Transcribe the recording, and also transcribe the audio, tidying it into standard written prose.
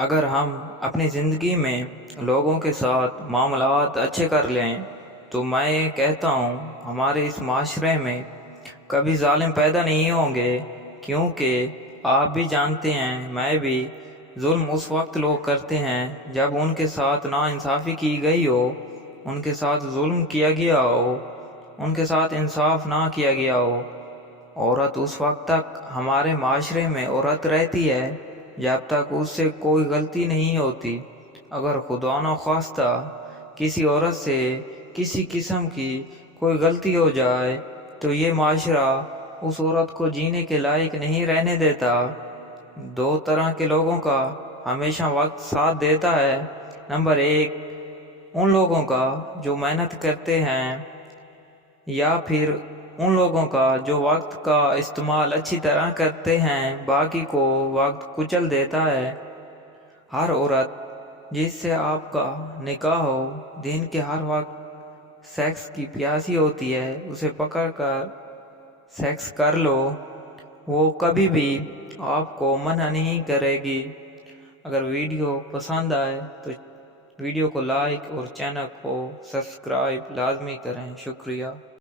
اگر ہم اپنی زندگی میں لوگوں کے ساتھ معاملات اچھے کر لیں تو میں یہ کہتا ہوں ہمارے اس معاشرے میں کبھی ظالم پیدا نہیں ہوں گے، کیونکہ آپ بھی جانتے ہیں، میں بھی، ظلم اس وقت لوگ کرتے ہیں جب ان کے ساتھ ناانصافی کی گئی ہو، ان کے ساتھ ظلم کیا گیا ہو، ان کے ساتھ انصاف نہ کیا گیا ہو۔ عورت اس وقت تک ہمارے معاشرے میں عورت رہتی ہے جب تک اس سے کوئی غلطی نہیں ہوتی۔ اگر خدا نخواستہ کسی عورت سے کسی قسم کی کوئی غلطی ہو جائے تو یہ معاشرہ اس عورت کو جینے کے لائق نہیں رہنے دیتا۔ دو طرح کے لوگوں کا ہمیشہ وقت ساتھ دیتا ہے۔ نمبر ایک، ان لوگوں کا جو محنت کرتے ہیں، یا پھر ان لوگوں کا جو وقت کا استعمال اچھی طرح کرتے ہیں، باقی کو وقت کچل دیتا ہے۔ ہر عورت جس سے آپ کا نکاح ہو، دن کے ہر وقت سیکس کی پیاسی ہوتی ہے، اسے پکڑ کر سیکس کر لو، وہ کبھی بھی آپ کو منع نہیں کرے گی۔ اگر ویڈیو پسند آئے تو ویڈیو کو لائک اور چینل کو سبسکرائب لازمی کریں۔ شکریہ۔